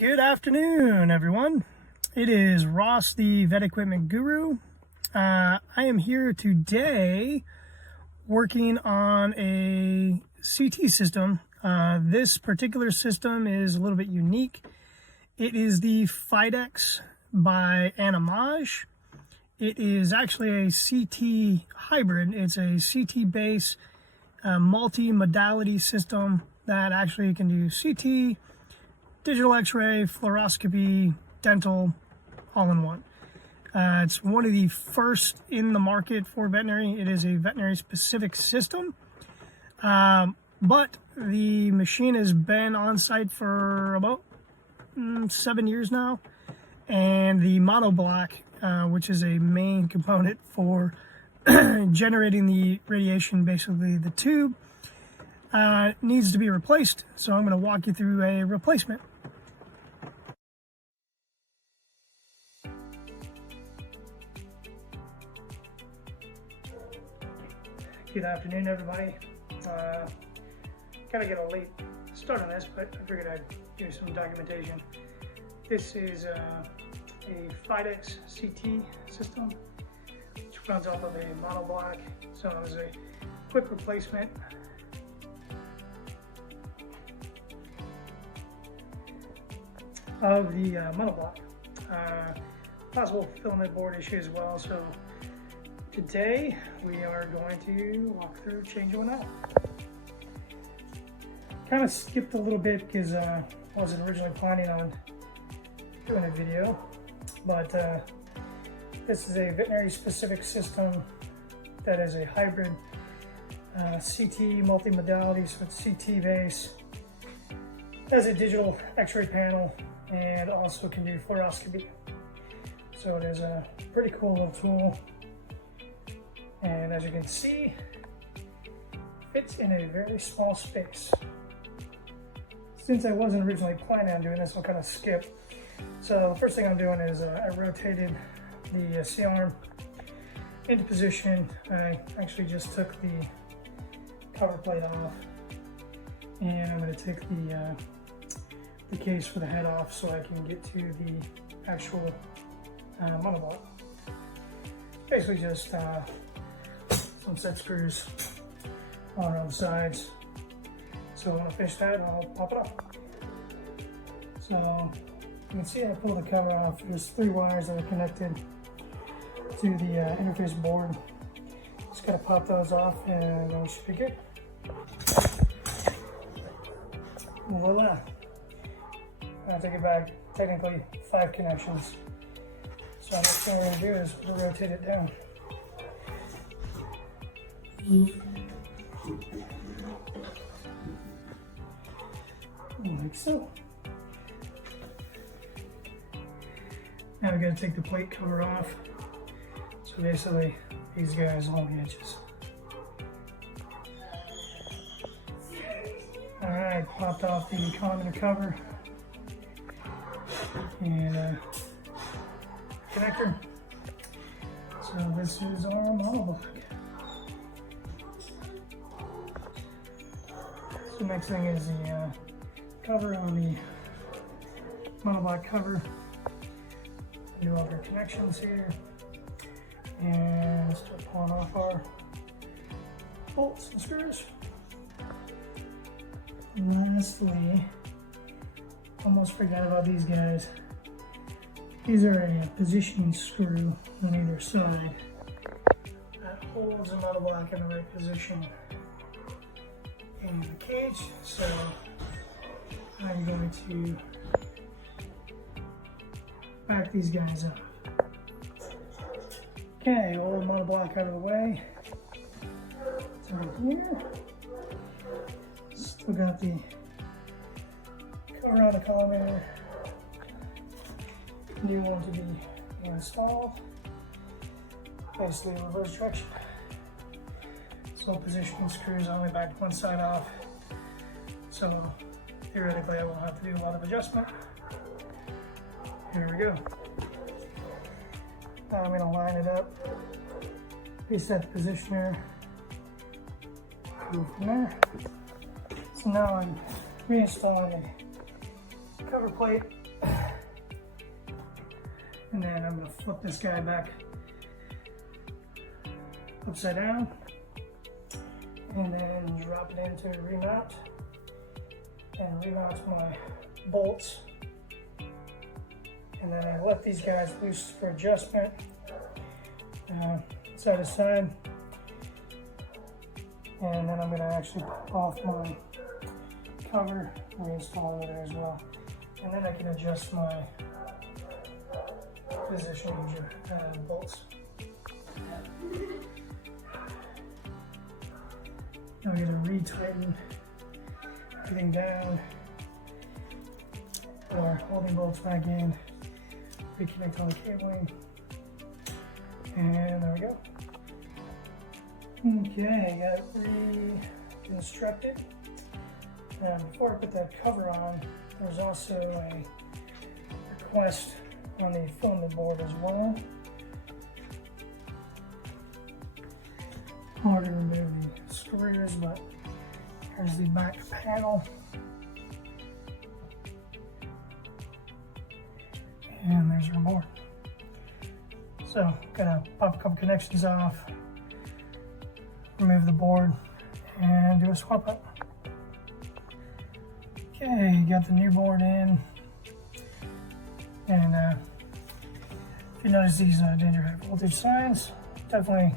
Good afternoon, everyone. It is Ross, the vet equipment guru. I am here today working on a CT system. This particular system is a little bit unique. It is the Fidex by Animage. It is actually a CT hybrid. It's a CT base multi-modality system that actually can do CT, digital x-ray, fluoroscopy, dental, all in one. It's one of the first in the market for veterinary. It is a veterinary specific system, but the machine has been on site for about 7 years now, and the monoblock, which is a main component for generating the radiation, basically the tube, needs to be replaced. So I'm going to walk you through a replacement. Good afternoon, everybody. Kind of get a late start on this, but I figured I'd do some documentation. This is a Fidex CT system, which runs off of a monoblock. So it was a quick replacement. Of the monoblock. Possible filament board issue as well. So today we are going to walk through changing one out. Kind of skipped a little bit because I wasn't originally planning on doing a video, but this is a veterinary specific system that is a hybrid CT multimodality, so it's CT base, has a digital x-ray panel, and also can do fluoroscopy. So it is a pretty cool little tool, and as you can see, fits in a very small space. Since I wasn't originally planning on doing this, I'll kind of skip. So the first thing I'm doing is I rotated the C-arm into position. I actually just took the cover plate off, and I'm going to take the case for the head off so I can get to the actual monoblock. Basically just some set screws on the sides. So when I finish that, I'll pop it off. So you can see I pulled the cover off. There's 3 wires that are connected to the interface board. Just gotta pop those off and then we should be good. Voila. I take it back, technically 5 connections. So next thing we're going to do is we'll rotate it down. Like so. Now we got to take the plate cover off. So basically these guys along the edges. Alright, popped off the collimator cover and connector. So this is our monoblock. So next thing is the cover on the monoblock cover. Do all our connections here and start pulling off our bolts and screws. Lastly, almost forgot about these guys. These are a positioning screw on either side that holds the monoblock in the right position in the cage. So I'm going to back these guys up. Okay, old monoblock out of the way. It's right here. Still got the cover on the collimator. New one to be installed. Basically reverse direction. So positioning screws only back one side off. So theoretically I won't have to do a lot of adjustment. Here we go. Now I'm going to line it up, reset the positioner, go from there. So now I'm reinstalling a cover plate And then I'm going to flip this guy back upside down and then drop it into remount and remount my bolts. And then I let these guys loose for adjustment, side to side. And then I'm going to actually pop off my cover, reinstall it as well. And then I can adjust my position of the bolts. Now I'm going to re-tighten everything down, or holding bolts back in, reconnect all the cabling, and there we go. Okay, I got it reconstructed. Now before I put that cover on, there's also a request on the filament board as well. Hard to remove the screws, but here's the back panel. And there's your board. So, gonna pop a couple connections off, remove the board, and do a swap out. Okay, got the new board in. And if you notice these danger high voltage signs, definitely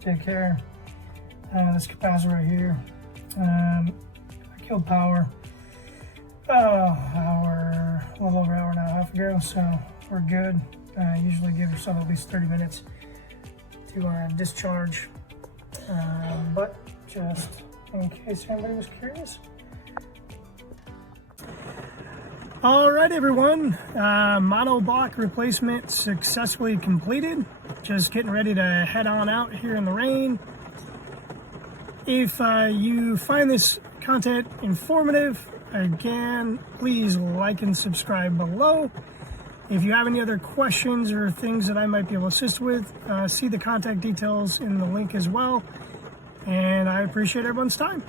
take care. This capacitor right here, I killed power a little over an hour and a half ago, so we're good. Usually give yourself at least 30 minutes to discharge, but just in case anybody was curious. All right, everyone, mono block replacement successfully completed. Just getting ready to head on out here in the rain. If you find this content informative, again, please like and subscribe below. If you have any other questions or things that I might be able to assist with, see the contact details in the link as well. And I appreciate everyone's time.